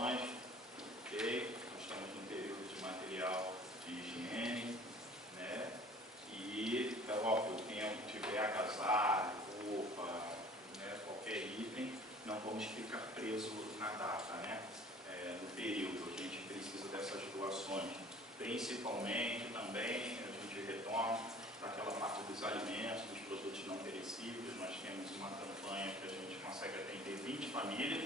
doações, ok? Nós estamos num período de material de higiene, né? E, é óbvio, quem tiver agasalho, roupa, né, qualquer item, não vamos ficar presos na data, né? No período, a gente precisa dessas doações, principalmente também, a gente retoma para aquela parte dos alimentos, dos produtos não perecíveis. Nós temos uma campanha que a gente consegue atender 20 famílias,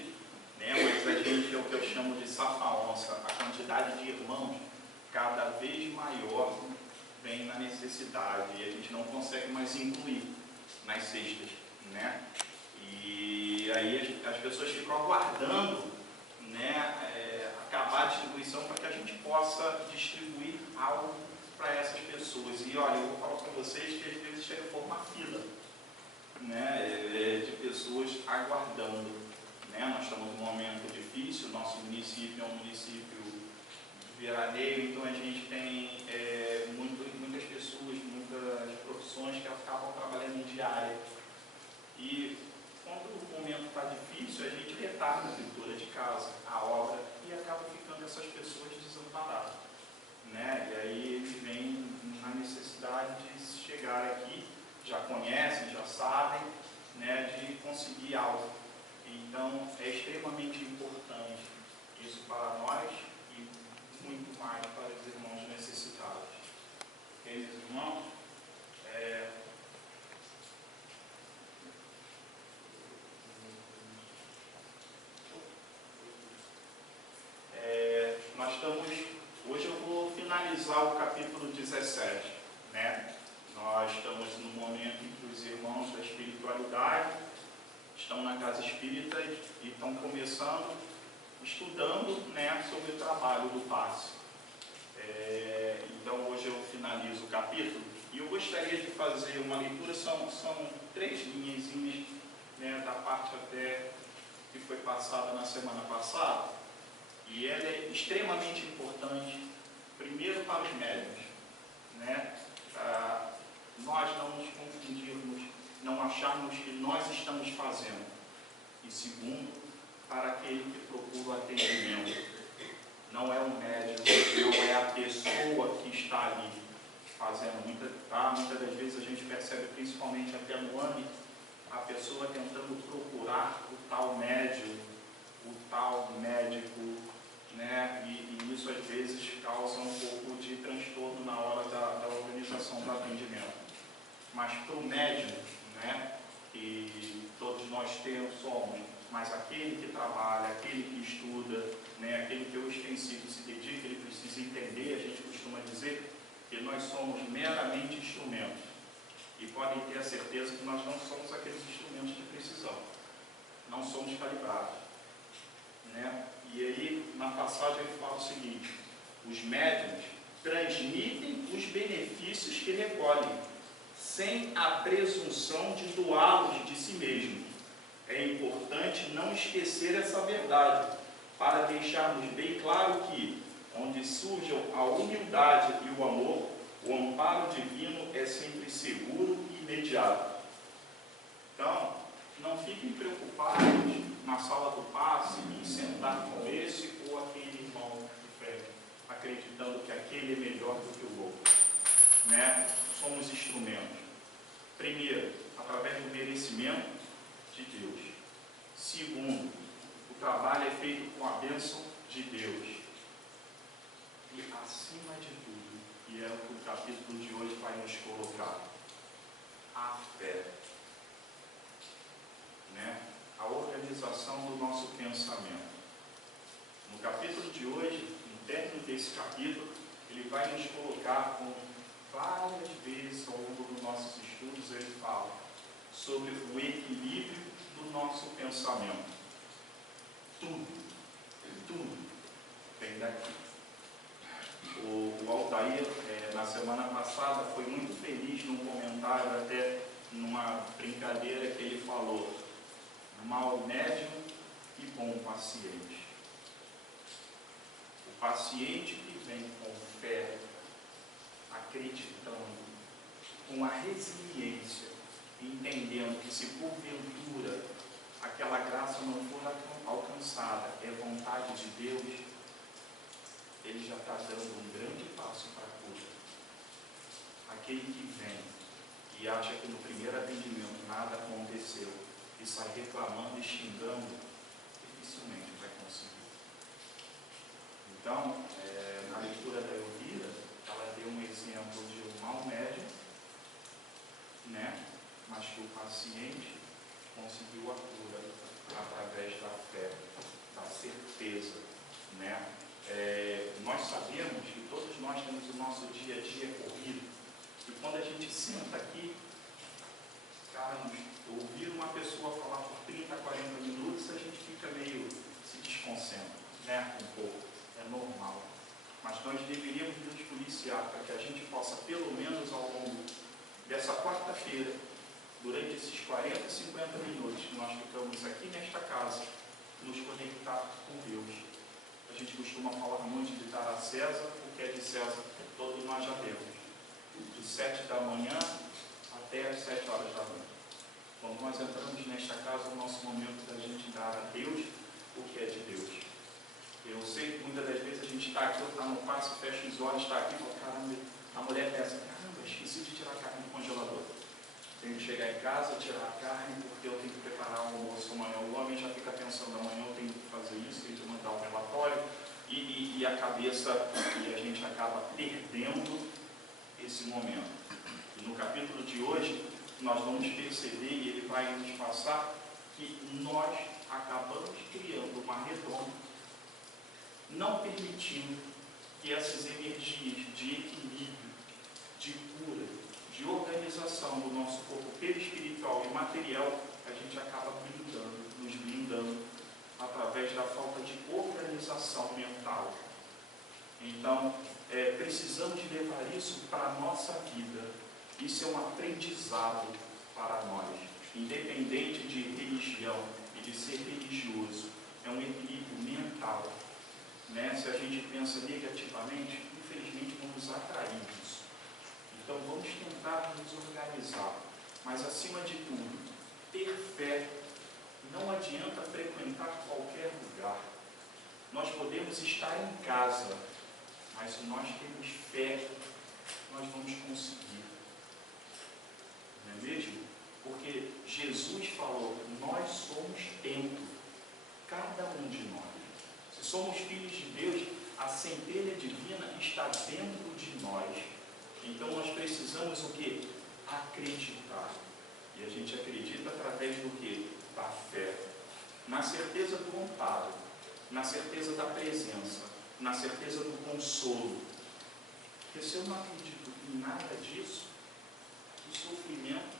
né? Mas a gente é o que eu chamo de safa-onça, a quantidade de irmãos cada vez maior vem na necessidade e a gente não consegue mais incluir nas cestas, né? E aí as pessoas ficam aguardando, né, acabar a distribuição para que a gente possa distribuir algo para essas pessoas. E olha, eu vou falar para vocês que às vezes chega a formar fila, né, de pessoas aguardando, né? Nós estamos num momento difícil, nosso município é um município de veraneio, então a gente tem muitas pessoas, muitas profissões que acabam trabalhando em diária. E quando o momento está difícil, a gente retarda a pintura de casa, a obra, e acaba ficando essas pessoas desamparadas, né? E aí eles vêm na necessidade de chegar aqui, já conhecem, já sabem, né, de conseguir algo. Então é extremamente importante isso para nós e muito mais para os irmãos necessitados. Queridos irmãos, hoje eu vou finalizar o capítulo 17, né? Nós estamos no momento em que os irmãos da espiritualidade estão na casa espírita e estão começando, estudando, né, sobre o trabalho do passe. Então hoje eu finalizo o capítulo e eu gostaria de fazer uma leitura, são 3 linhazinhas, né, da parte até que foi passada na semana passada, e ela é extremamente importante, primeiro para os médiuns, né, para nós não nos confundirmos, não acharmos que nós estamos fazendo, e segundo, para aquele que procura o atendimento. Não é o médium, não é a pessoa que está ali fazendo. Muitas das vezes a gente percebe, principalmente até no âmbito, a pessoa tentando procurar o tal médium, o tal médico, né? E isso às vezes causa um pouco de transtorno na hora da organização do atendimento. Mas para o médium, né, que todos nós somos, mas aquele que trabalha, aquele que estuda, né, aquele que ostensivo se dedica, ele precisa entender, a gente costuma dizer que nós somos meramente instrumentos. E podem ter a certeza que nós não somos aqueles instrumentos de precisão. Não somos calibrados, né? E aí, na passagem, ele fala o seguinte: os médiuns transmitem os benefícios que recolhem, sem a presunção de doá-los de si mesmos. É importante não esquecer essa verdade, para deixarmos bem claro que, onde surjam a humildade e o amor, o amparo divino é sempre seguro e imediato. Então, não fiquem preocupados na sala do passe em sentar com esse ou aquele irmão de fé, acreditando que aquele é melhor do que o outro, né? Somos instrumentos. Primeiro, através do merecimento de Deus. Segundo, o trabalho é feito com a bênção de Deus. E acima de tudo, e é o que o capítulo de hoje vai nos colocar, a fé, né? A organização do nosso pensamento. No capítulo de hoje, no término desse capítulo, ele vai nos colocar com várias vezes ao longo dos nossos estudos, ele fala sobre o equilíbrio do nosso pensamento. Tudo vem daqui. O Altair, na semana passada, foi muito feliz num comentário, até numa brincadeira, que ele falou: mau médium e bom paciente. O paciente que vem com fé, acreditando, com a resiliência, entendendo que se porventura aquela graça não for alcançada é vontade de Deus, Ele já está dando um grande passo para a cura. Aquele que vem e acha que no primeiro atendimento nada aconteceu e sai reclamando e xingando, dificilmente vai conseguir. Então, na leitura da Elvira, ela deu um exemplo de um mau médium, né? Mas que o paciente conseguiu a cura através da fé, da certeza, né? Nós sabemos que todos nós temos o nosso dia a dia corrido, e quando a gente senta aqui, cara, ouvir uma pessoa falar por 30, 40 minutos, a gente fica meio, se desconcentra, né? Um pouco, é normal. Mas nós deveríamos nos policiar para que a gente possa, pelo menos ao longo dessa quarta-feira, durante esses 40, 50 minutos que nós ficamos aqui nesta casa, nos conectar com Deus. A gente costuma falar muito de dar a César o que é de César, todos nós já temos. De 7 da manhã até as 7 horas da noite. Quando nós entramos nesta casa, é o nosso momento da gente dar a Deus o que é de Deus. Eu sei que muitas das vezes a gente está aqui, está no quarto, fecha os olhos, está aqui e fala, caramba, a mulher pensa, caramba, esqueci de tirar a carne do congelador. Tenho que chegar em casa, tirar a carne, porque eu tenho que preparar o almoço amanhã. O homem já fica pensando, amanhã eu tenho que fazer isso, tenho que mandar um relatório, e a cabeça, e a gente acaba perdendo esse momento. E no capítulo de hoje, nós vamos perceber, e ele vai nos passar, que nós acabamos criando uma redoma, não permitindo que essas energias de equilíbrio, de cura, de organização do nosso corpo perispiritual e material, a gente acaba blindando, nos blindando, através da falta de organização mental. Então, precisamos levar isso para a nossa vida. Isso é um aprendizado para nós, independente de religião e de ser religioso. É um equilíbrio mental. Né? Se a gente pensa negativamente, infelizmente vamos atrair isso. Então vamos tentar nos organizar, mas acima de tudo, ter fé. Não adianta frequentar qualquer lugar. Nós podemos estar em casa, mas se nós temos fé, nós vamos conseguir. Não é mesmo? Porque Jesus falou, nós somos templo, cada um de nós. Se somos filhos de Deus, a centelha divina está dentro de nós. Então nós precisamos o quê? Acreditar. E a gente acredita através do quê? Da fé. Na certeza do amparo, na certeza da presença, na certeza do consolo. Porque se eu não acredito em nada disso, o sofrimento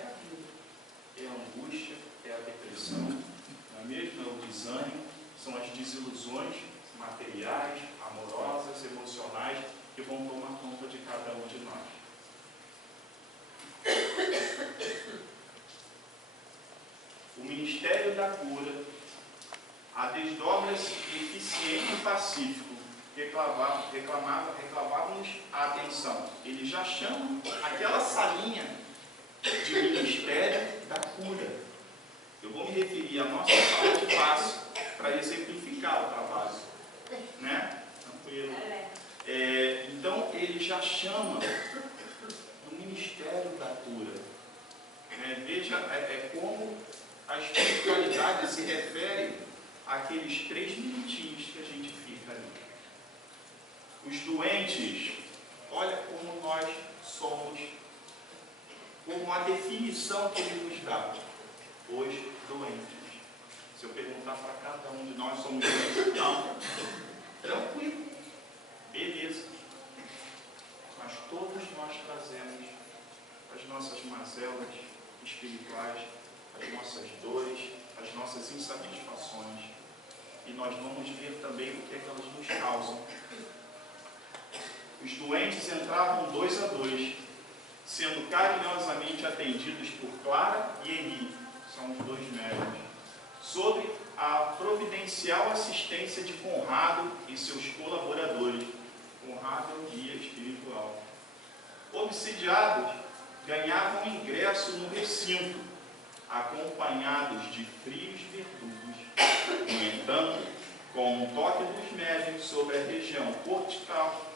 é a vida, é a angústia, é a depressão, não é mesmo? É o desânimo, são as desilusões materiais, amorosas, emocionais, que vão tomar conta de cada um de nós. O Ministério da Cura, a desdobra-se eficiente e pacífico, reclamávamos a atenção. Ele já chama aquela salinha de Ministério da Cura. Eu vou me referir à nossa sala de passe para exemplificar o trabalho. Né? Tranquilo. Então, ele já chama do Ministério da Cura. Veja como a espiritualidade se refere àqueles 3 minutinhos que a gente fica ali. Os doentes, olha como nós somos, como a definição que ele nos dá. Os doentes. Se eu perguntar para cada um de nós, somos doentes? Não. Tranquilo. Beleza. Mas todos nós trazemos as nossas mazelas espirituais, as nossas dores, as nossas insatisfações. E nós vamos ver também o que é que elas nos causam. Os doentes entravam 2 a 2, sendo carinhosamente atendidos por Clara e Henri, são os 2 médicos, sobre a providencial assistência de Conrado e seus colaboradores. Conrado é o guia espiritual. Obsidiados, ganhavam ingresso no recinto, acompanhados de frios verdugos. No entanto, com um toque dos médiuns sobre a região cortical,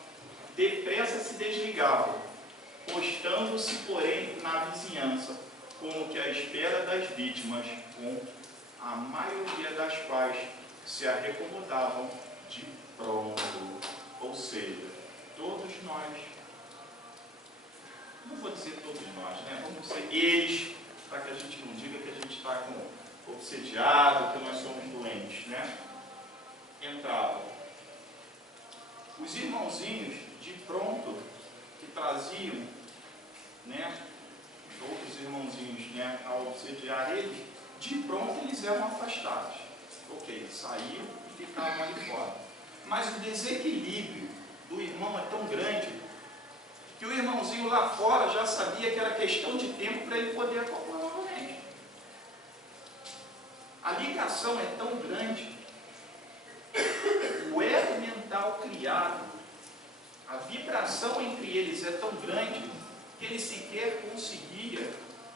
depressa se desligavam, postando-se, porém, na vizinhança, como que à espera das vítimas, com a maioria das quais se acomodavam de pronto. Ou seja, todos nós, não vou dizer todos nós, né? Vamos dizer eles, para que a gente não diga que a gente está com obsediado, que nós somos doentes, né? Entravam os irmãozinhos de pronto, que traziam, né, outros irmãozinhos, né, ao obsediar eles, de pronto eles eram afastados. Ok, saíam e ficavam ali fora. Mas o desequilíbrio do irmão é tão grande que o irmãozinho lá fora já sabia que era questão de tempo para ele poder acoplar novamente. A ligação é tão grande, o elo mental criado, a vibração entre eles é tão grande que ele sequer conseguia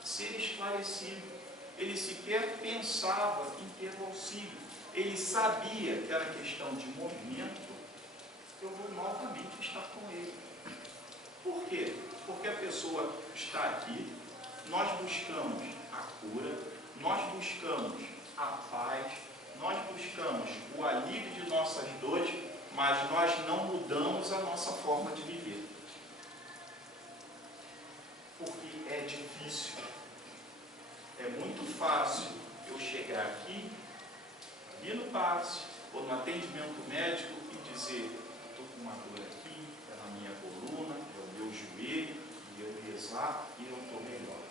ser esclarecido, ele sequer pensava em ter auxílio, ele sabia que era questão de momento, eu vou novamente estar com ele. Por quê? Porque a pessoa está aqui, nós buscamos a cura, nós buscamos a paz, nós buscamos o alívio de nossas dores, mas nós não mudamos a nossa forma de viver. Porque é difícil. É muito fácil eu chegar aqui, ir no passe, ou no atendimento médico e dizer, estou com uma dor aqui, é na minha coluna, é o meu joelho, e eu rezar e eu estou melhor.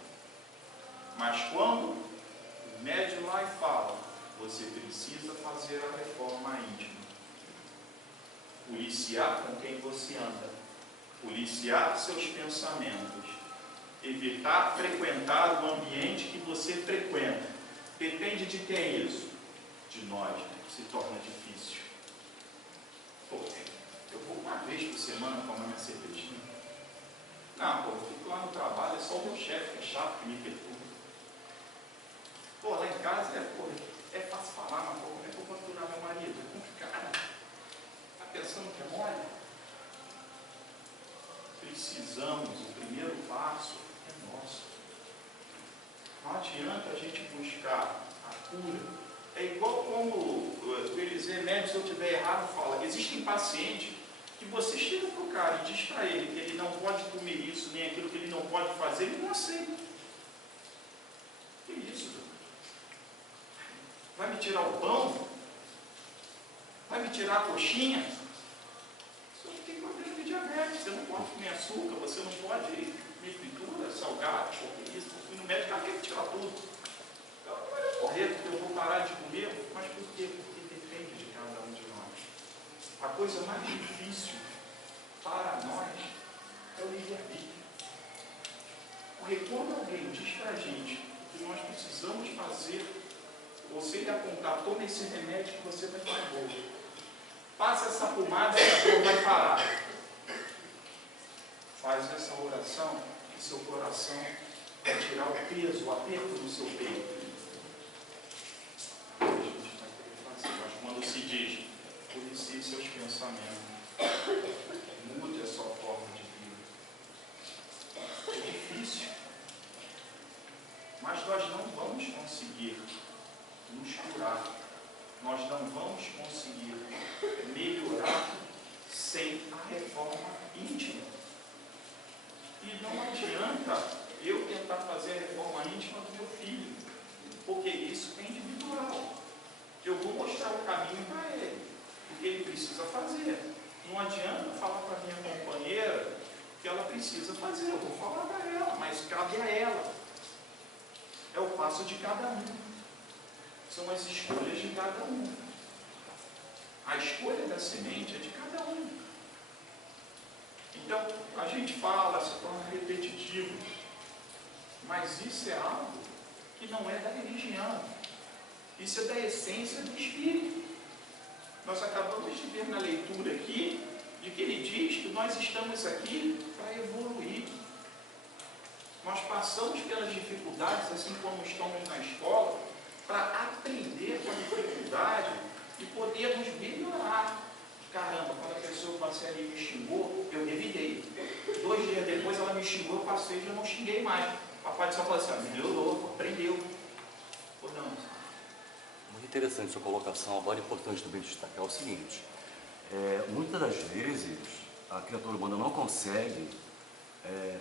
Mas quando o médico lá e fala, você precisa fazer a reforma íntima, policiar com quem você anda, policiar seus pensamentos, evitar frequentar o ambiente que você frequenta. Depende de quem isso? De nós, né? Se torna difícil. Pô, eu vou uma vez por semana tomar minha cervejinha. Não, pô, eu fico lá no trabalho, é só o meu chefe que é chato, que me perturba. Pô, lá em casa é fácil falar, mas pô, como é que eu vou aturar meu marido? É complicado. Está pensando que é mole? Precisamos, o primeiro passo é nosso. Não adianta a gente buscar a cura. É igual como o Eliseu médico, se eu estiver errado, fala, existem pacientes que você chega para o cara e diz para ele que ele não pode comer isso, nem aquilo que ele não pode fazer, ele não aceita. Que isso, Deus? Vai me tirar o pão? Vai me tirar a coxinha? Você tem problema de diabetes, você não pode comer açúcar, você não pode comer fritura, salgado, qualquer isso. Eu fui no médico, quer tirar tudo. Então não vai correr porque eu vou parar de comer, mas por quê? Porque depende de cada um de nós. A coisa mais difícil para nós é o livre-arbítrio. Porque quando alguém diz para a gente que nós precisamos fazer, você lhe apontar, tome esse remédio que você vai ficar bom. Passa essa pomada e a dor vai parar. Faz essa oração e seu coração vai tirar o peso, o aperto do seu peito. A gente vai querer fazer, mas quando se diz, policie seus pensamentos, mude a sua forma de vida. É difícil, mas nós não vamos conseguir nos curar, nós não vamos conseguir melhorar sem a reforma íntima. E não adianta eu tentar fazer a reforma íntima do meu filho, porque isso é individual. Eu vou mostrar o caminho para ele, o que ele precisa fazer. Não adianta falar para minha companheira que ela precisa fazer, eu vou falar para ela, mas cabe a ela. É o passo de cada um. São as escolhas de cada um. A escolha da semente é de cada um. Então, a gente fala, se torna repetitivo, mas isso é algo que não é da religião. Isso é da essência do Espírito. Nós acabamos de ver na leitura aqui, de que ele diz que nós estamos aqui para evoluir. Nós passamos pelas dificuldades, assim como estamos na escola, para aprender com a dificuldade e podermos melhorar. Caramba, quando a pessoa passei ali e me xingou, eu revidei. 2 dias depois ela me xingou, eu passei e já não xinguei mais. O papai do céu falou assim, melhorou, aprendeu. Ou não? Muito interessante sua colocação. Agora, importante também destacar o seguinte, muitas das vezes a criatura humana não consegue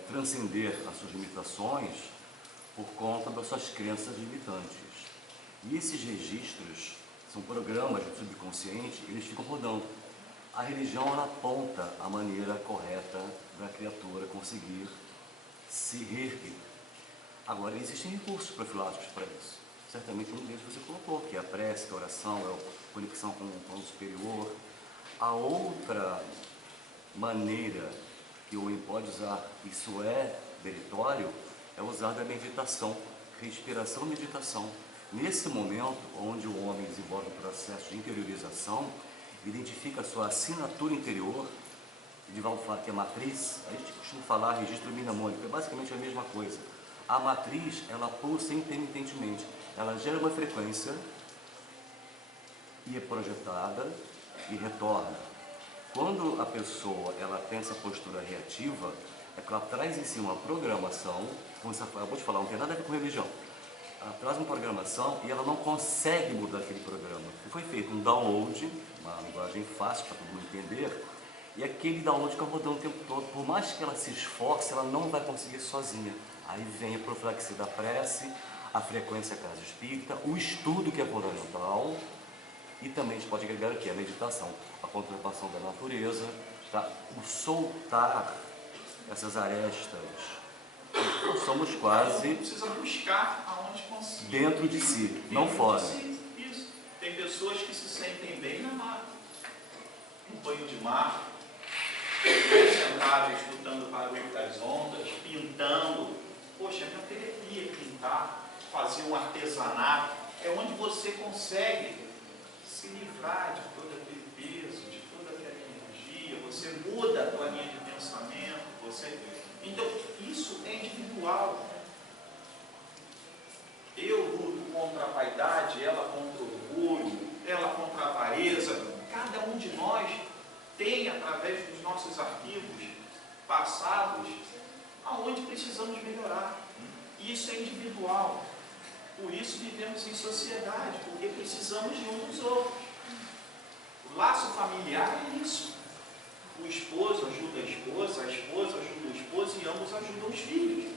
transcender as suas limitações por conta das suas crenças limitantes. E esses registros são programas do subconsciente, eles ficam rodando. A religião, ela aponta a maneira correta da criatura conseguir se reerguer. Agora, existem recursos profiláticos para isso. Certamente um deles você colocou, que é a prece, que é a oração, é a conexão com o superior. A outra maneira que o homem pode usar, isso é meritório, é usar da meditação, respiração e meditação. Nesse momento, onde o homem desenvolve um processo de interiorização, identifica a sua assinatura interior, Divaldo fala que é matriz, a gente costuma falar registro mnemônico, é basicamente a mesma coisa. A matriz, ela pulsa intermitentemente, ela gera uma frequência e é projetada e retorna. Quando a pessoa ela tem essa postura reativa, é que ela traz em si uma programação, como eu acabou de falar, não tem nada a ver com religião. Ela traz uma programação e ela não consegue mudar aquele programa. E foi feito um download, uma linguagem fácil para todo mundo entender, e aquele download fica rodando o tempo todo. Por mais que ela se esforce, ela não vai conseguir sozinha. Aí vem a profilaxia da prece, a frequência casa espírita, o estudo que é fundamental, e também a gente pode agregar aqui a meditação, a contemplação da natureza, tá? O soltar essas arestas. Somos quase precisa buscar aonde conseguir. Dentro de si, não fora. Isso. Tem pessoas que se sentem bem na mar, no banho de mar, sentadas, escutando o barulho das ondas, pintando. Poxa, é minha terapia pintar, fazer um artesanato. É onde você consegue se livrar de todo aquele peso, de toda aquela energia. Você muda a tua linha de pensamento. Então, isso é individual. Eu luto contra a vaidade, ela contra o orgulho, ela contra a avareza. Cada um de nós tem, através dos nossos arquivos passados, aonde precisamos melhorar. Isso é individual. Por isso vivemos em sociedade, porque precisamos de um dos outros. O laço familiar é isso. O esposo ajuda a esposa ajuda o esposo e ambos ajudam os filhos.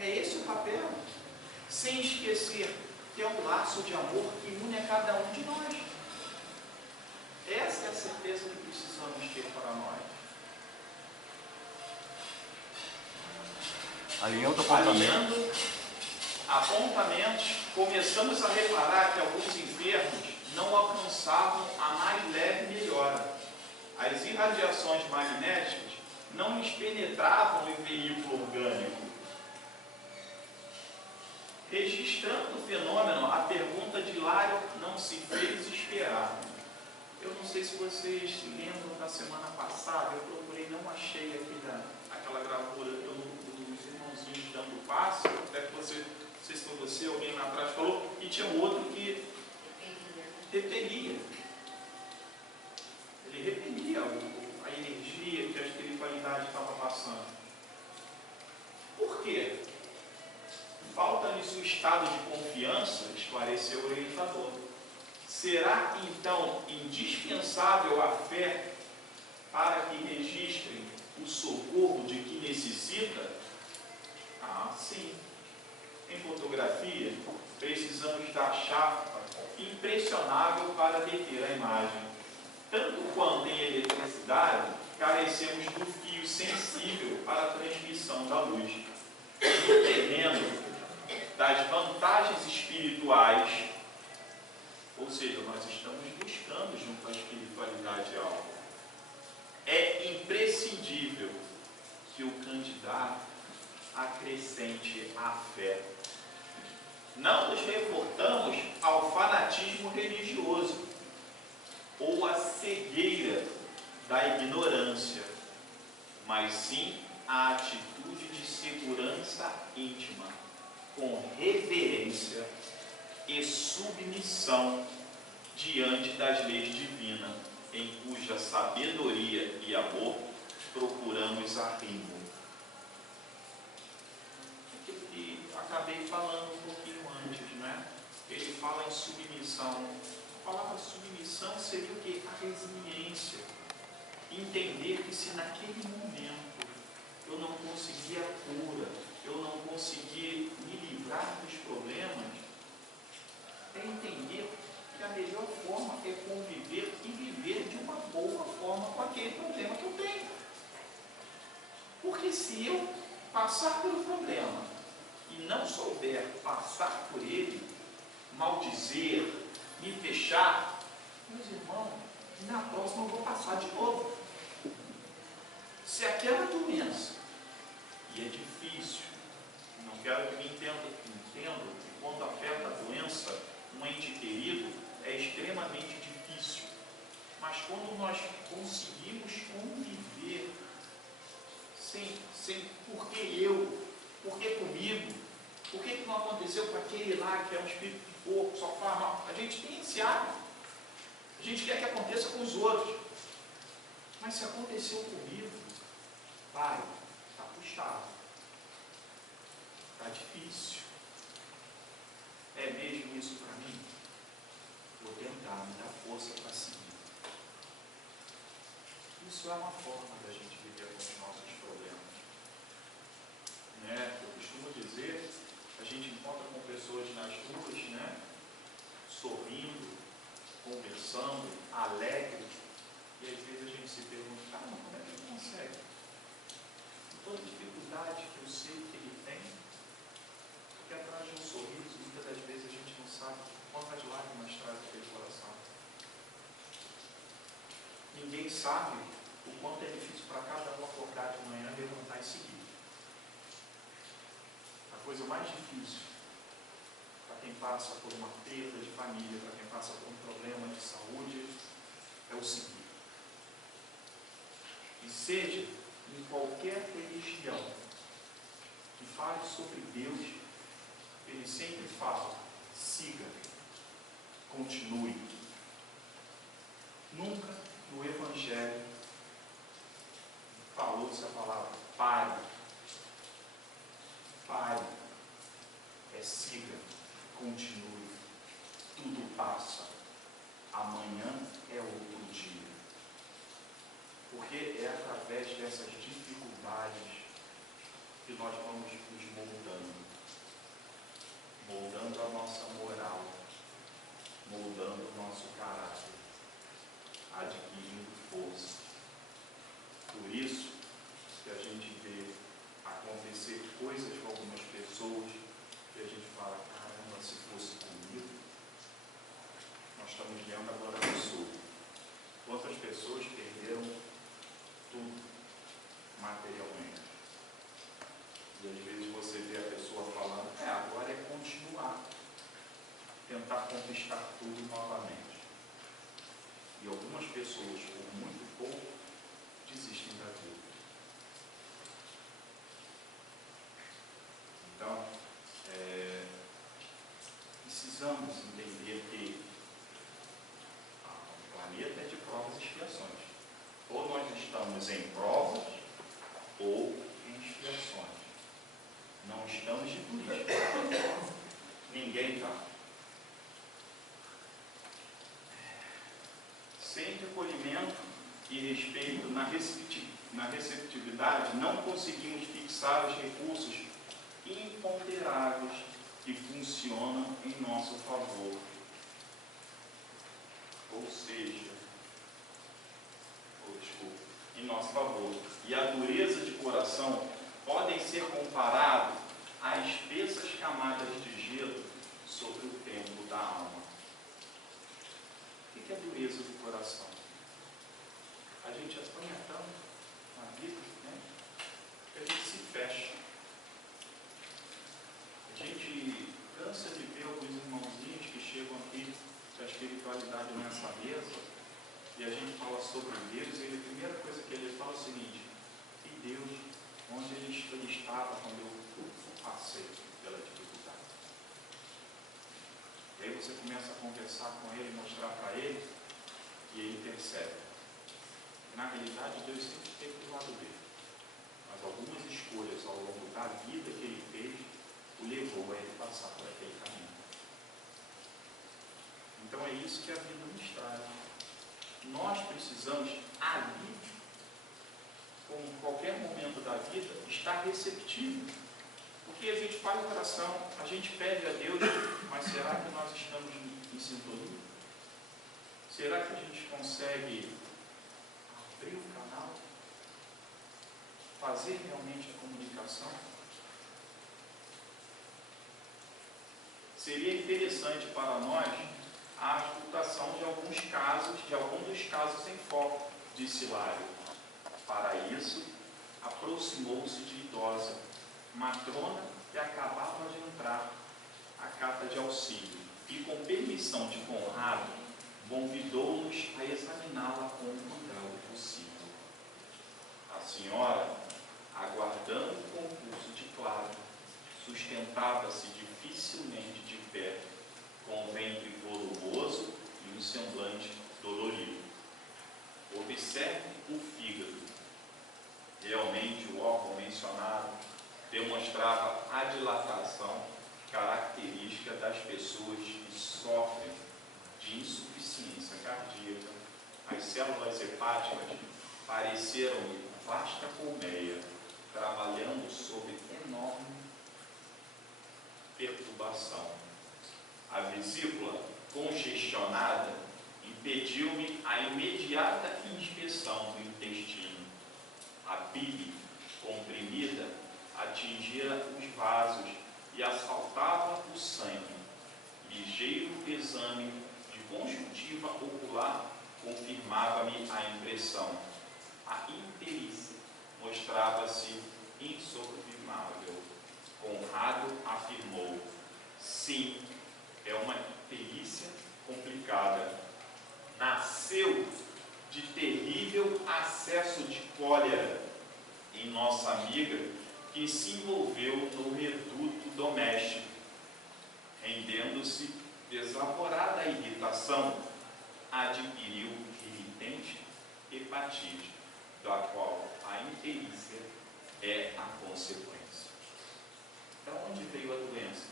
É esse o papel. Sem esquecer que é um laço de amor que une a cada um de nós. Essa é a certeza que precisamos ter para nós. Alinhando apontamentos, começamos a reparar que alguns enfermos não alcançavam a mais leve melhora. As irradiações magnéticas não lhes penetravam em veículo orgânico. Registrando o fenômeno, a pergunta de Lário não se fez esperar. Eu não sei se vocês se lembram da semana passada, eu procurei, não achei aqui aquela gravura dos irmãozinhos dando passe, até que você, não sei se foi você, alguém lá atrás falou, e tinha um outro que repelia. Ele repelia a energia que a espiritualidade estava passando. Por quê? Falta-lhes o estado de confiança, esclareceu o orientador. Será, então, indispensável a fé para que registrem o socorro de que necessita? Ah, sim. Em fotografia, precisamos da chapa impressionável para deter a imagem. Tanto quanto em eletricidade, carecemos do fio sensível para a transmissão da luz. Entendendo das vantagens espirituais, ou seja, nós estamos buscando junto à espiritualidade algo. É imprescindível que o candidato acrescente a fé. Não nos reportamos ao fanatismo religioso ou à cegueira da ignorância, mas sim a atitude de segurança íntima com reverência e submissão diante das leis divinas, em cuja sabedoria e amor procuramos arrimo. E acabei falando um pouquinho antes, né? Ele fala em submissão. A palavra submissão seria o quê? A resiliência. Entender que se naquele momento eu não conseguir a cura, eu não conseguir me livrar dos problemas, é entender que a melhor forma é conviver e viver de uma boa forma com aquele problema que eu tenho. Porque se eu passar pelo problema e não souber passar por ele, maldizer, me fechar, meus irmãos, na próxima eu vou passar de novo. Se aquela doença, e é difícil, não quero que me entendam que quando afeta a doença, um ente querido, é extremamente difícil. Mas quando nós conseguimos conviver sem por que eu, por que comigo, por que não aconteceu com aquele lá que é um espírito de porco, só faz mal? A gente tem esse hábito. A gente quer que aconteça com os outros. Mas se aconteceu comigo, pai, está puxado. Está difícil. É mesmo isso para mim? Vou tentar me dar força para seguir. Isso é uma forma da gente viver com os nossos problemas. Né? Eu costumo dizer, a gente encontra com pessoas nas ruas, né? Sorrindo, conversando, alegre, e às vezes a gente se pergunta, como é que ele consegue? Com toda dificuldade que eu sei que ele tem, porque atrás de um sorriso, muitas das vezes a gente não sabe quantas lágrimas traz aquele coração. Ninguém sabe o quanto é difícil para cada um acordar de manhã, levantar e seguir. A coisa mais difícil para quem passa por uma perda de família, para quem passa por um problema de saúde, é o seguir. E seja em qualquer religião que fale sobre Deus, ele sempre fala, siga, continue. Nunca no Evangelho falou-se a palavra pare. Pare. É siga, continue. Tudo passa. Amanhã é outro dia. Porque é através dessas dificuldades que nós vamos nos moldando a nossa moral, moldando o nosso caráter, adquirindo força. Por isso que a gente vê acontecer coisas com algumas pessoas que a gente fala, caramba, se fosse comigo. Nós estamos vendo agora no Sul. Quantas pessoas perderam tudo materialmente. E às vezes você vê a pessoa falando, agora é continuar, tentar conquistar tudo novamente. E algumas pessoas, por muito pouco, desistem da vida. Então, precisamos entender que o planeta é de provas e expiações. Ou nós estamos em provas ou em expiações. Não estamos de turismo. Ninguém está. Sem recolhimento e respeito na receptividade, não conseguimos fixar os recursos imponderáveis que funcionam em nosso favor. Em nosso favor. E a dureza de coração podem ser comparados a espessas camadas de gelo sobre o templo da alma. O que é a dureza do coração? A gente apanha tanto na vida, né? Que a gente se fecha. A gente cansa de ver alguns irmãozinhos que chegam aqui com a espiritualidade nessa mesa e a gente fala sobre Deus e a primeira coisa que ele fala é o seguinte: e Deus onde ele estava quando eu passei pela dificuldade. E aí você começa a conversar com ele, mostrar para ele, e ele percebe. Na realidade, Deus sempre esteve do lado dele. Mas algumas escolhas ao longo da vida que ele fez, o levou a ele passar por aquele caminho. Então é isso que a vida nos traz. Nós precisamos ali, como em qualquer momento da vida, estar receptivo. Porque a gente faz oração, a gente pede a Deus, mas será que nós estamos em sintonia? Será que a gente consegue abrir o canal? Fazer realmente a comunicação? Seria interessante para nós a escutação de alguns dos casos em foco, disse Hilário. Para isso, aproximou-se de idosa, matrona, que acabava de entrar a carta de auxílio, e com permissão de Conrado, convidou-nos a examiná-la com o cuidado possível. A senhora, aguardando o concurso de Clara, sustentava-se dificilmente de pé, com o ventre volumoso e um semblante dolorido. Observe o fígado. Realmente o órgão mencionado demonstrava a dilatação característica das pessoas que sofrem de insuficiência cardíaca. As células hepáticas pareceram-lhe vasta colmeia, trabalhando sob enorme perturbação. A vesícula congestionada impediu-me a imediata inspeção do intestino. A bile comprimida atingira os vasos e assaltava o sangue. Ligeiro exame de conjuntiva ocular confirmava-me a impressão. A imperícia mostrava-se insobjugável. Conrado afirmou: sim, é uma perícia complicada. Nasceu de terrível acesso de cólera em nossa amiga, que se envolveu no reduto doméstico. Rendendo-se desaforada à irritação, adquiriu remitente hepatite, da qual a imperícia é a consequência. Da onde veio a doença?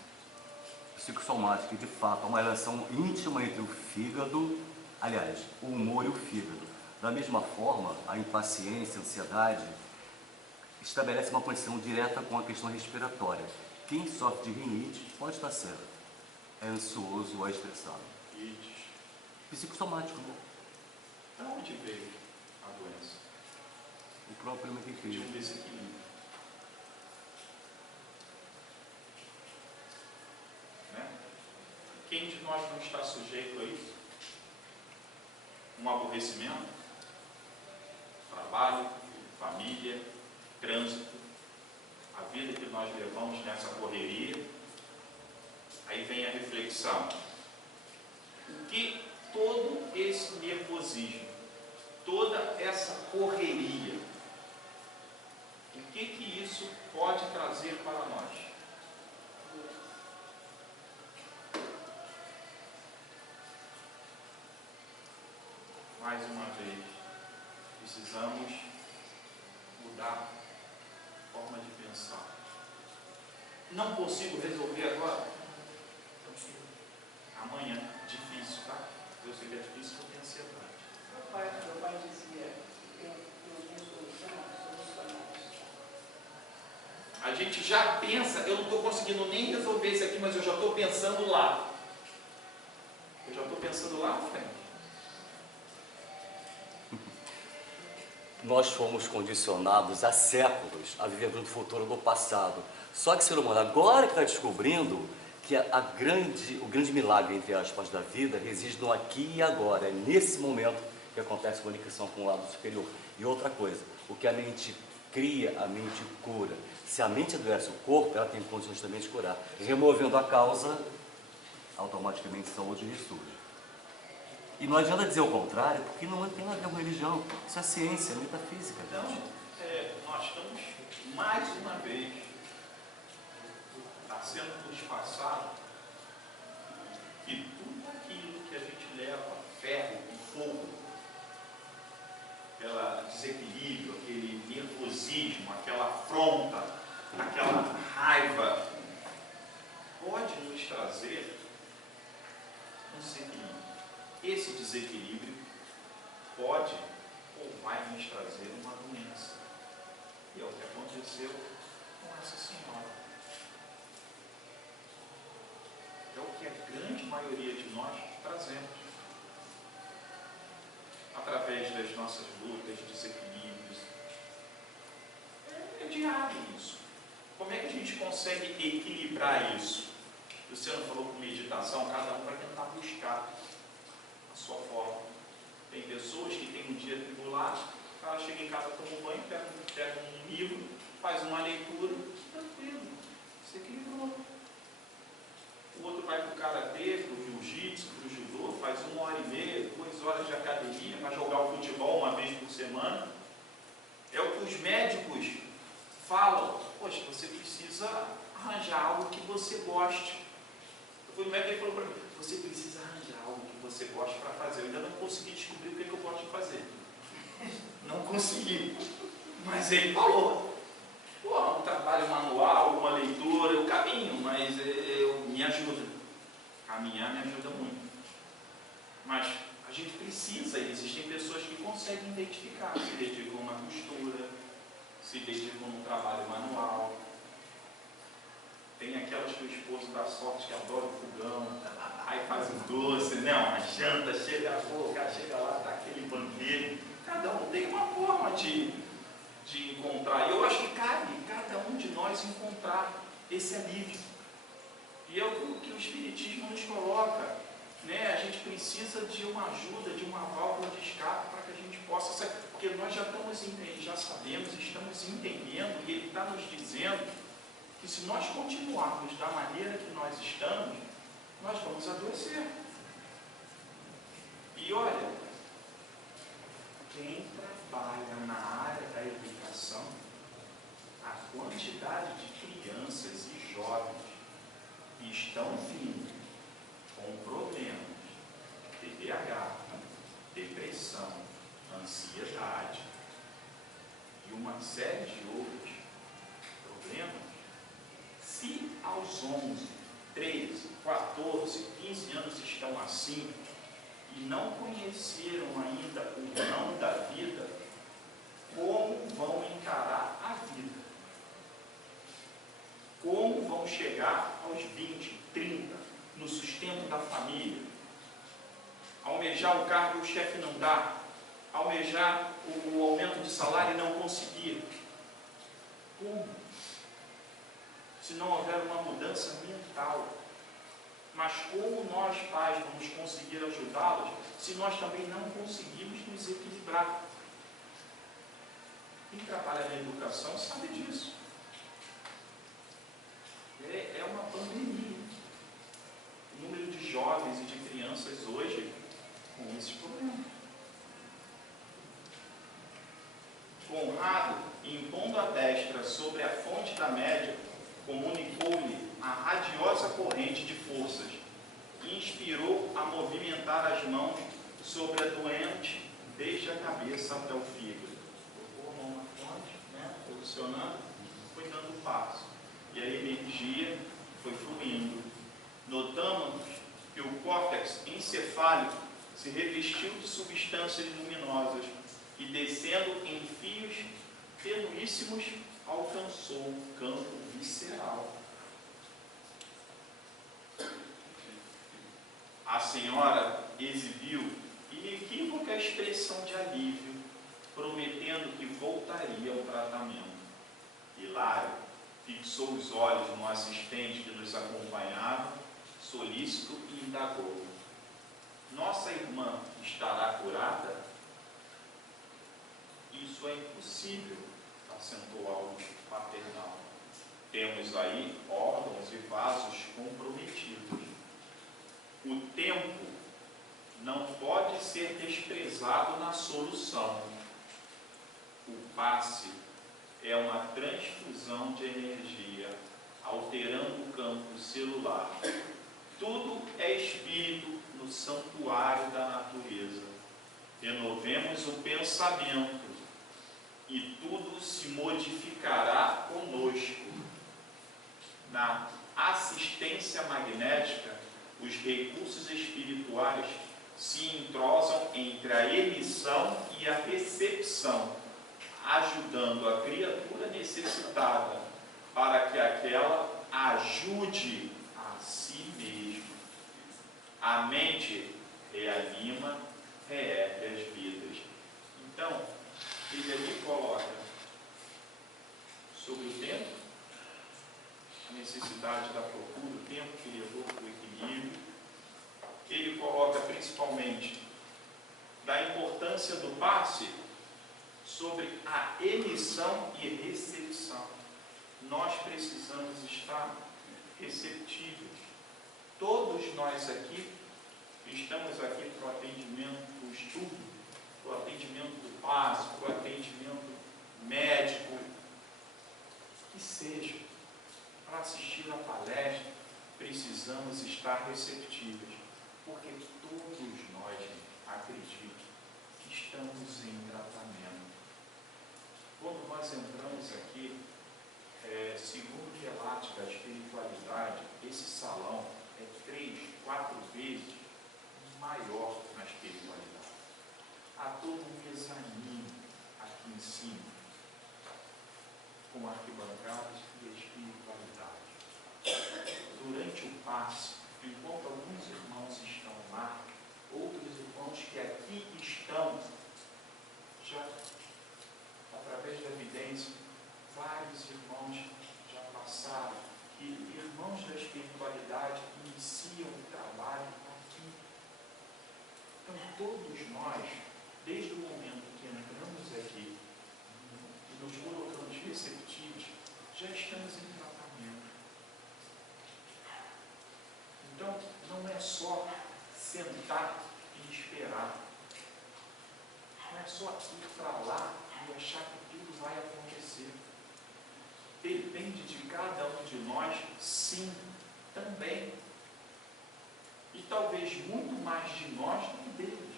Psicossomática, de fato, há uma relação íntima entre o fígado, aliás, o humor e o fígado. Da mesma forma, a impaciência, a ansiedade, estabelece uma conexão direta com a questão respiratória. Quem sofre de rinite pode estar certo, é ansioso ou é estressado. Rinite. Psicossomático, né? Da onde veio a doença? O próprio De um desequilíbrio. Né? Quem de nós não está sujeito a isso? Um aborrecimento, trabalho, família, trânsito, a vida que nós levamos nessa correria. Aí vem a reflexão. O que todo esse nervosismo, toda essa correria, o que isso pode trazer para nós? Mais uma vez, precisamos mudar a forma de pensar. Não consigo resolver agora? Amanhã, difícil, tá? Eu sei que é difícil porque tem ansiedade. Meu pai dizia, eu tenho solucionados. A gente já pensa, eu não estou conseguindo nem resolver isso aqui, mas eu já estou pensando lá. Eu já estou pensando lá na frente. Nós fomos condicionados há séculos a viver no futuro do passado. Só que o ser humano agora que está descobrindo que o grande milagre, entre aspas, da vida reside no aqui e agora. É nesse momento que acontece a comunicação com o lado superior. E outra coisa, o que a mente cria, a mente cura. Se a mente adoece o corpo, ela tem condições também de curar. Removendo a causa, automaticamente saúde ressurge. E não adianta dizer o contrário, porque não tem nada a ver com religião. Isso é ciência, é metafísica. Então, nós estamos, mais uma vez, está sendo nos passado que tudo aquilo que a gente leva, ferro e fogo, aquele desequilíbrio, aquele nervosismo, aquela afronta, aquela raiva, pode nos trazer um desequilíbrio. Esse desequilíbrio pode ou vai nos trazer uma doença. E é o que aconteceu com essa senhora. É o que a grande maioria de nós trazemos. Através das nossas lutas, desequilíbrios. É diário isso. Como é que a gente consegue equilibrar isso? O Luciano falou com meditação, cada um vai tentar buscar a sua forma. Tem pessoas que têm um dia tribulado, o cara chega em casa, toma um banho, pega um livro, faz uma leitura, tranquilo, se equilibrou. O outro vai para o karatê, para o jiu-jitsu, para o judô, faz 1h30, 2 horas de academia, vai jogar o futebol uma vez por semana. É o que os médicos falam: poxa, você precisa arranjar algo que você goste. Eu fui no médico e ele falou para mim: você precisa arranjar algo que você goste para fazer. Eu ainda não consegui descobrir o que eu gosto de fazer. Não consegui. Mas ele falou: um trabalho manual, uma leitura, eu caminho, mas me ajuda. Caminhar me ajuda muito. Mas a gente precisa, e existem pessoas que conseguem identificar, se dedicam na costura, se dedicam no trabalho manual. Tem aquelas que o esposo dá sorte que adora o fogão, aí faz um doce, não, a janta, chega lá, tá aquele banquete. Cada um tem uma forma de encontrar. E eu acho que cabe cada um de nós encontrar esse alívio. E é o que o Espiritismo nos coloca. Né? A gente precisa de uma ajuda, de uma válvula de escape para que a gente possa sair. Porque nós já sabemos, estamos entendendo, e ele está nos dizendo que se nós continuarmos da maneira que nós estamos, nós vamos adoecer. E olha, quem trabalha na área da educação, a quantidade de crianças e jovens que estão vindo com problemas de TDAH, depressão, ansiedade e uma série de outros problemas, se aos 11, 13, 14, 15 anos estão assim e não conheceram ainda o não da vida, como vão encarar a vida? Como vão chegar aos 20, 30, no sustento da família? Almejar o cargo e o chefe não dá. Almejar o aumento de salário e não conseguir. Como? Se não houver uma mudança mental. Mas como nós, pais, vamos conseguir ajudá-los se nós também não conseguimos nos equilibrar? Quem trabalha na educação sabe disso. É uma pandemia. O número de jovens e de crianças hoje com esse problema. Conrado, impondo a destra sobre a fonte da média, comunicou-lhe a radiosa corrente de forças e inspirou a movimentar as mãos sobre a doente, desde a cabeça até o fígado. Colocou a mão na fonte, posicionando, foi dando passo. E a energia foi fluindo. Notamos que o córtex encefálico se revestiu de substâncias luminosas e, descendo em fios tenuíssimos, alcançou o campo visceral. A senhora exibiu inequívoca expressão de alívio, prometendo que voltaria ao tratamento. Hilário fixou os olhos no assistente que nos acompanhava, solícito, e indagou: nossa irmã estará curada? Isso é impossível, acentuou o paternal. Temos aí órgãos e vasos comprometidos. O tempo não pode ser desprezado na solução. O passe é uma transfusão de energia, alterando o campo celular. Tudo é espírito no santuário da natureza. Renovemos o pensamento e tudo se modificará conosco. Na assistência magnética, os recursos espirituais se entrosam entre a emissão e a recepção, ajudando a criatura necessitada para que aquela ajude a si mesma. A mente reanima, reergue as vidas. Então, ele ali coloca sobre o tempo, a necessidade da procura, o tempo que levou para o equilíbrio. Ele coloca principalmente da importância do passe sobre a emissão e recepção. Nós precisamos estar receptíveis. Todos nós aqui estamos aqui para o atendimento, para o estudo, para o atendimento do passe, para o atendimento médico, que seja, para assistir a palestra, precisamos estar receptíveis, porque todos nós, acredito, que estamos em tratamento. Quando nós entramos aqui, segundo o relato da espiritualidade, esse salão é 3, 4 vezes maior na espiritualidade. Há todo um mezanino aqui em cima, com arquibancadas e espiritualidade. Durante o passe, enquanto alguns irmãos estão lá, outros irmãos que aqui estão, já através da evidência, vários irmãos já passaram, que irmãos da espiritualidade iniciam o trabalho aqui. Então, todos nós, desde o momento que entramos aqui e nos colocamos receptivos, já estamos em tratamento. Então, não é só sentar e esperar. Não é só ir para lá e achar que tudo vai acontecer. Depende de cada um de nós, sim, também. E talvez muito mais de nós do que deles.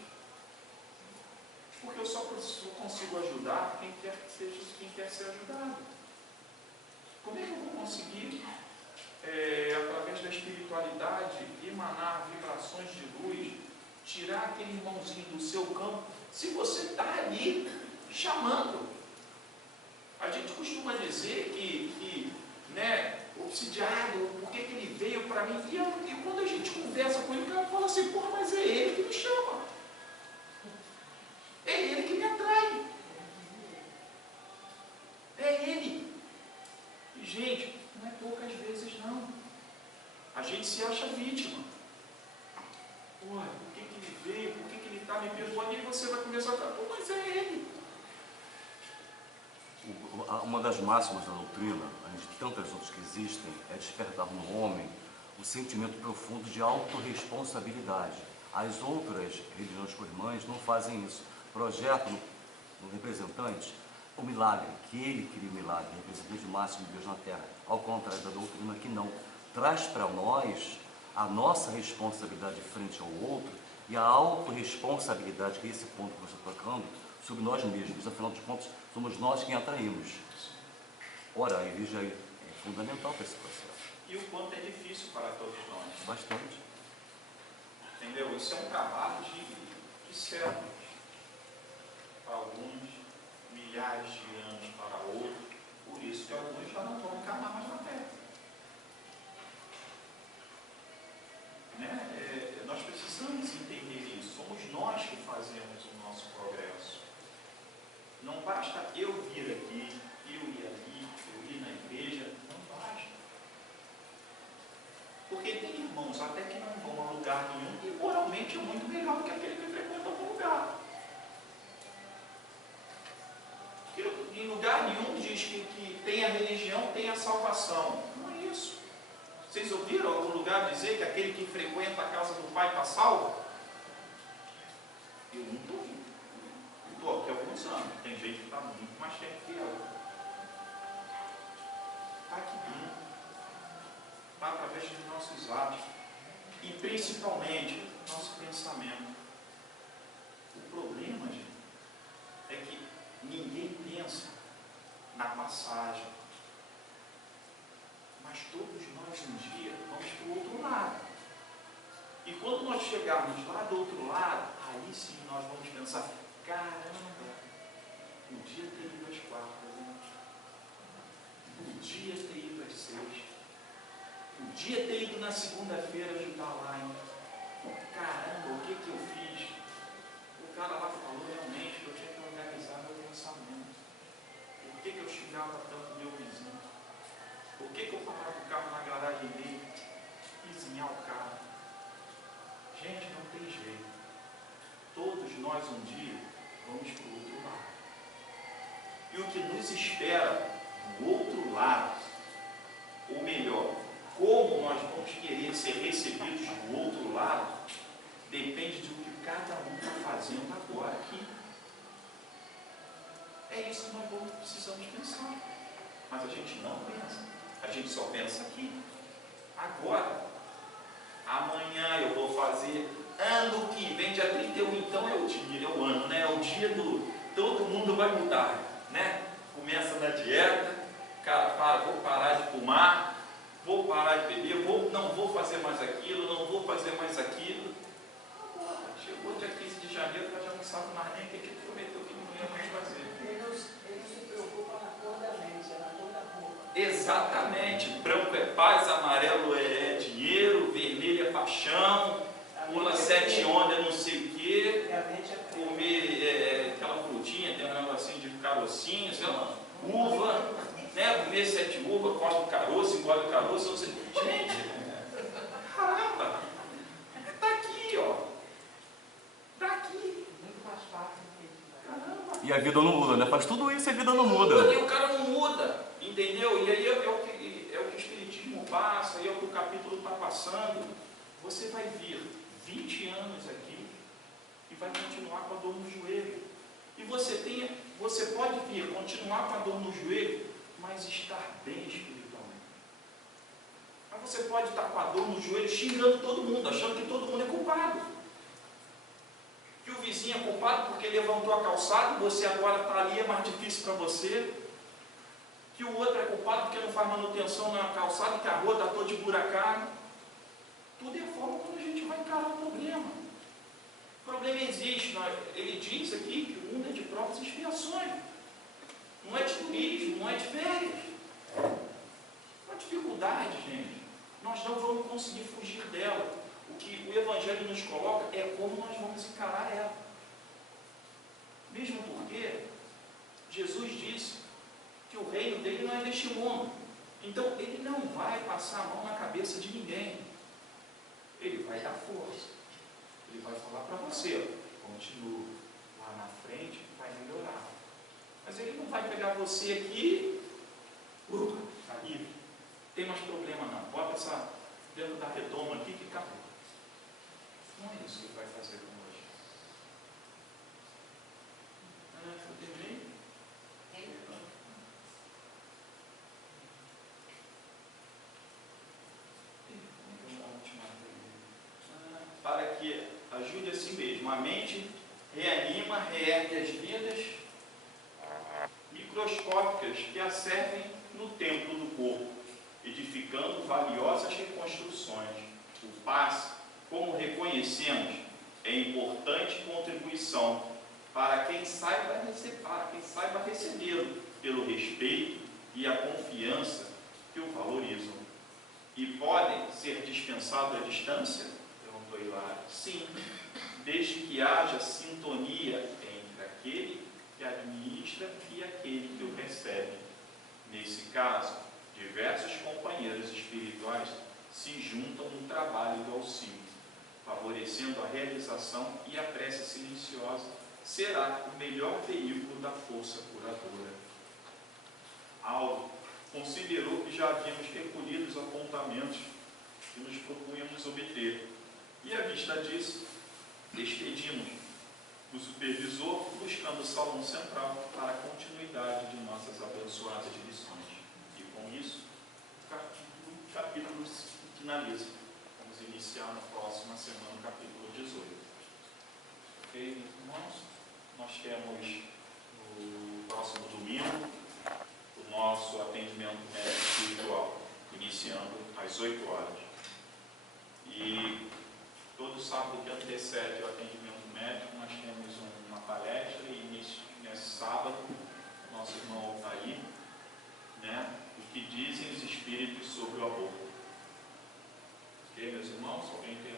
Porque eu só consigo ajudar quem quer que seja, quem quer ser ajudado. Como é que eu vou conseguir, através da espiritualidade, emanar vibrações de luz, tirar aquele irmãozinho do seu campo, se você está ali chamando? A gente costuma dizer que obsidiado, por que ele veio para mim? E quando a gente conversa com ele, o cara fala assim, porra, mas é ele que me chama. É ele que me atrai. É ele. E, gente, não é poucas vezes, não. A gente se acha vítima. Porra, por que ele veio? Por que ele está me perdoando? E aí você vai começar a falar, pô, mas é ele. Uma das máximas da doutrina, de tantas outras que existem, é despertar no homem o sentimento profundo de autorresponsabilidade. As outras religiões co-irmãs não fazem isso. Projetam no representante o milagre, que ele cria o milagre, o representante máximo de Deus na Terra. Ao contrário da doutrina, que não. Traz para nós a nossa responsabilidade frente ao outro e a autorresponsabilidade, que é esse ponto que você está tocando, sobre nós mesmos. Afinal de contas, somos nós quem atraímos. Ora, a igreja é fundamental para esse processo. E o quanto é difícil para todos nós. Bastante. Entendeu? Isso é um trabalho de séculos. Para alguns, milhares de anos para outros. Por isso que alguns já não vão encarnar mais na Terra. Nós precisamos entender isso. Somos nós que fazemos o nosso progresso. Não basta eu vir aqui, eu ir ali, eu ir na igreja, não basta. Porque tem irmãos até que não vão a lugar nenhum e moralmente é muito melhor do que aquele que frequenta algum lugar. Porque em lugar nenhum diz que tem a religião, tem a salvação. Não é isso. Vocês ouviram algum lugar dizer que aquele que frequenta a casa do Pai está salvo? Eu nunca ouvi. Estou aqui há alguns anos. Tem gente que está muito mais tempo que eu. através dos nossos atos e principalmente nosso pensamento. O problema, gente, é que ninguém pensa na passagem, mas todos nós um dia vamos para o outro lado. E quando nós chegarmos lá do outro lado, aí sim nós vamos pensar, caramba, podia ter ido às quartas, hein? Podia ter ido às sextas, podia ter ido na segunda-feira ajudar lá, hein? Caramba, o que eu fiz? O cara lá falou realmente que eu tinha que organizar meu pensamento. Por que eu xingava tanto meu vizinho? Por que eu parava o carro na garagem dele? Vizinhar o carro. Gente, não tem jeito. Todos nós um dia vamos para o outro lado. E o que nos espera do outro lado, ou melhor, como nós vamos querer ser recebidos do outro lado, depende do que cada um está fazendo agora aqui. É isso que nós precisamos pensar. Mas a gente não pensa. A gente só pensa aqui. Agora. Amanhã eu vou fazer. Ano que vem, dia 31, então é o ano, né? É o dia do... Todo mundo vai mudar, né? Começa na dieta, cara, vou parar de fumar, vou parar de beber, não vou fazer mais aquilo, não vou fazer mais aquilo. Agora, chegou dia 15 de janeiro, nós já não sabe mais nem o que prometeu que não ia mais fazer. Ele não se preocupa na cor da mente, é na cor da roupa. Exatamente. Branco é paz, amarelo é dinheiro, vermelho é paixão, pula 7 ondas, não sei o quê, comer aquela frutinha, tem um negocinho de carocinho, sei lá, uva, né? Comer 7 uvas, corta o caroço, engole o caroço, não sei. Gente, caramba, está aqui, ó. Está aqui. Muito mais fácil do que Caramba. E a vida não muda, né? Faz tudo isso e a vida não muda. E o cara não muda, entendeu? E aí é o que o Espiritismo passa, é o que o capítulo está passando. Você vai vir 20 anos aqui e vai continuar com a dor no joelho. E você pode vir, continuar com a dor no joelho, mas estar bem espiritualmente. Mas você pode estar com a dor no joelho xingando todo mundo, achando que todo mundo é culpado. Que o vizinho é culpado porque levantou a calçada e você agora está ali, é mais difícil para você. Que o outro é culpado porque não faz manutenção na calçada e que a rua está toda esburacada. Tudo é a forma como a gente vai encarar o problema. O problema existe. Ele diz aqui que o mundo é de provas e expiações. Não é de turismo, não é de férias. Uma dificuldade, gente. Nós não vamos conseguir fugir dela. O que o Evangelho nos coloca é como nós vamos encarar ela. Mesmo porque Jesus disse que o reino dele não é deste mundo. Então, ele não vai passar a mão na cabeça de ninguém. Ele vai dar força. Ele vai falar para você, continua lá na frente, vai melhorar. Mas ele não vai pegar você aqui, está livre. Tem mais problema não. Bota essa dentro da redoma aqui que acabou. Não é isso que ele vai fazer conosco. Eu terminei? Para que ajude a si mesmo. A mente reanima, reergue as vidas microscópicas que a servem no templo do corpo, edificando valiosas reconstruções. O passe, como reconhecemos, é importante contribuição para quem saiba recebê-lo, pelo respeito e a confiança que o valorizam. E podem ser dispensados à distância? Perguntou Hilário. Sim, desde que haja sintonia entre aquele que administra e aquele que o recebe. Nesse caso, diversos companheiros espirituais se juntam no trabalho do auxílio, favorecendo a realização, e a prece silenciosa será o melhor veículo da força curadora. Aldo considerou que já havíamos recolhido os apontamentos que nos propunhamos obter, e à vista disso, despedimos o supervisor, buscando o salão central para a continuidade de nossas abençoadas lições. E com isso, o capítulo finaliza. Vamos iniciar na próxima semana o capítulo 18. Ok, meus irmãos? Nós temos no próximo domingo o nosso atendimento médico espiritual, iniciando às 8 horas. E todo sábado que antecede o atendimento médico, nós temos uma palestra, e nesse sábado, nosso irmão Altair, né, o que dizem os espíritos sobre o aborto. Ok, meus irmãos? Alguém tem